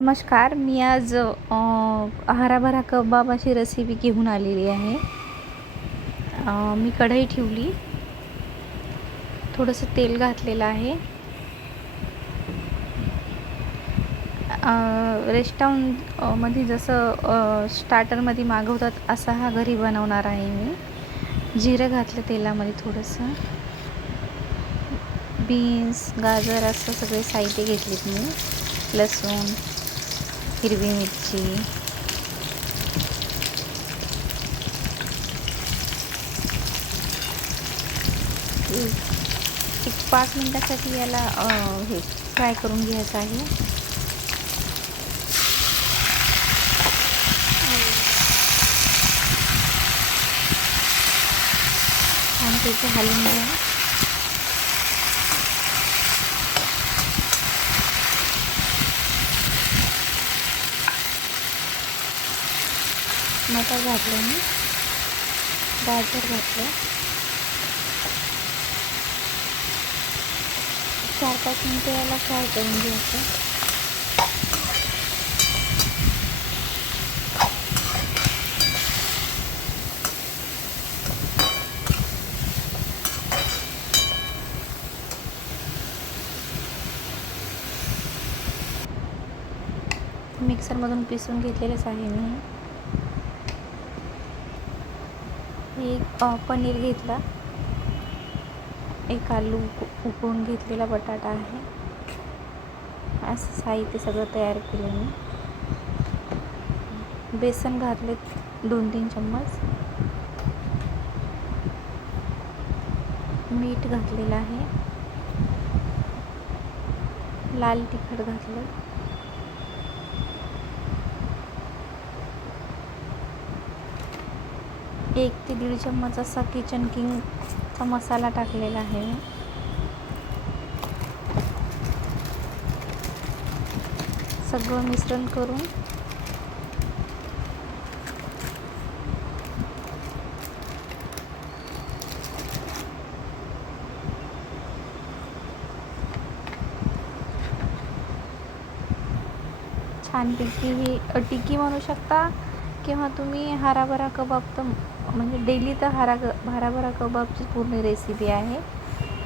नमस्कार. मी आज हराभरा कबाबाची रेसिपी घेऊन आलेली आहे. मी कढई ठेवली, थोडंसं तेल घातलेलं आहे. रेस्टॉरंट मध्ये जसं स्टार्टरमध्ये मागवतात असा हा घरी बनवणार आहे मी. जिरं घातलं तेलामध्ये, थोडंसं बीन्स, गाजर असं सगळे साहित्य घेतलेत मी. लसूण, हिरवी मिरची, एक 5 मिनिटासाठी याला हे फ्राय करून घ्यायचं आहे. आणि त्याचे हलवून घ्या. मटर घातलं मी, गाजर घातलं. 4-5 मिनिटं याला फ्राय करून घ्यायचं. मिक्सरमधून पिसून घेतलेलंच आहे मी. एक पनीर घेतला, एक आलू उकळून घेतलेला बटाटा आहे. असं साहित्य सगळं तयार केलं मी. बेसन घातले 2-3 चम्मच. मीठ घातलेलं आहे. लाल तिखट घातलं. एक ते 1.5 चम्मच असा किचन किंगचा मसाला टाकलेला आहे. सगळं मिश्रण करून छानपैकी ही टिक्की म्हणू शकता, किंवा तुम्ही हराभरा कबाब तर म्हणजे डेली तर हराभरा कबाबची पूर्ण रेसिपी आहे.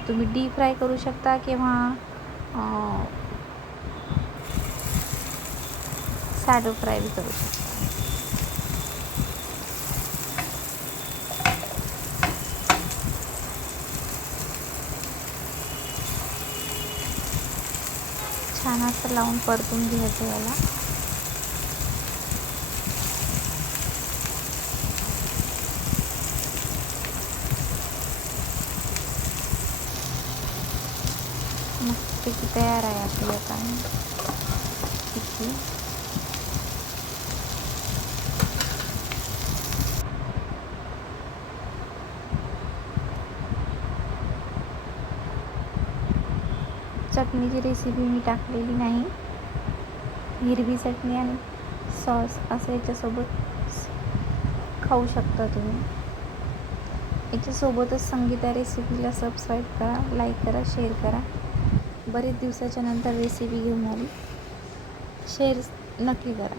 तुम्ही डीप फ्राय करू शकता किंवा शॅडो फ्राय बी करू शकता. छान असं लावून परतून घ्यायचं याला. मस्तपैकी तयार आहे आपली आता टिक्की. चटणीची रेसिपी मी टाकलेली नाही. हिरवी चटणी आणि सॉस असं याच्यासोबत खाऊ शकता तुम्ही. याच्यासोबतच संगीता रेसिपीला सबस्क्राईब करा, लाईक करा, शेअर करा. बरेच दिवसाच्या नंतर रेसिपी घेऊन आली. शेअर नक्की करा.